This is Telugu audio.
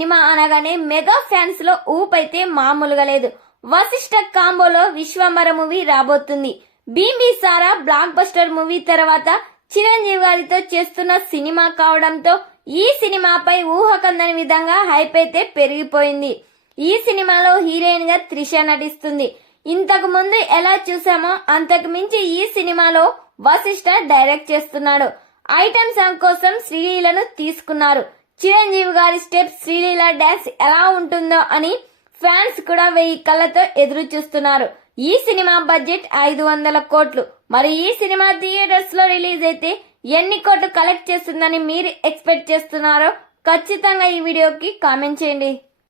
సినిమా అనగానే మెగా ఫ్యాన్స్ లో ఊపైతే మామూలుగా లేదు. వశిష్ఠ కాంబోలో విశ్వంబర మూవీ రాబోతుంది. బింబిసారా బ్లాక్ బస్టర్ మూవీ తర్వాత చిరంజీవి గారితో చేస్తున్న సినిమా కావడంతో ఈ సినిమాపై ఊహకందని విధంగా హైప్ అయితే పెరిగిపోయింది. ఈ సినిమాలో హీరోయిన్ గా త్రిష నటిస్తుంది. ఇంతకు ముందు ఎలా చూసామో అంతకు మించి ఈ సినిమాలో వశిష్ఠ డైరెక్ట్ చేస్తున్నాడు. ఐటమ్ సాంగ్ కోసం శ్రీలీలను తీసుకున్నారు. చిరంజీవి గారి స్టెప్ శ్రీలీల డాన్స్ ఎలా ఉంటుందో అని ఫ్యాన్స్ కూడా 1000 కళ్ళతో ఎదురు చూస్తున్నారు. ఈ సినిమా బడ్జెట్ 500 కోట్లు. మరి ఈ సినిమా థియేటర్స్ లో రిలీజ్ అయితే ఎన్ని కోట్లు కలెక్ట్ చేస్తుందని మీరు ఎక్స్పెక్ట్ చేస్తున్నారో ఖచ్చితంగా ఈ వీడియోకి కామెంట్ చేయండి.